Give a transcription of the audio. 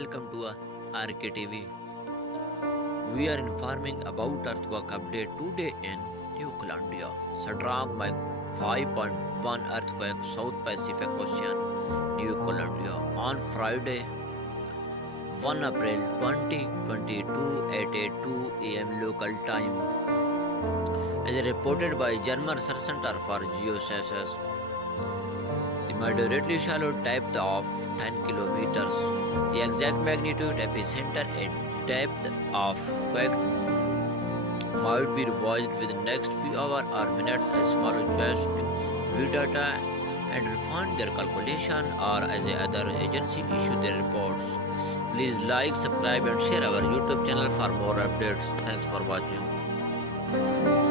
welcome to RKTV. We are informing about earthquake update today in New Caledonia. Strong by 5.1 earthquake South Pacific Ocean, New Caledonia on Friday 1 April 2022 at 2 AM local time. As reported by German Research Center for Geosciences, the moderately shallow depth of 10 kilometers. The exact magnitude epicenter at depth of quake might be revised within next few hours or minutes as small just view data and refine their calculation or as other agency issue their reports. Please like, subscribe and share our YouTube channel for more updates. Thanks for watching.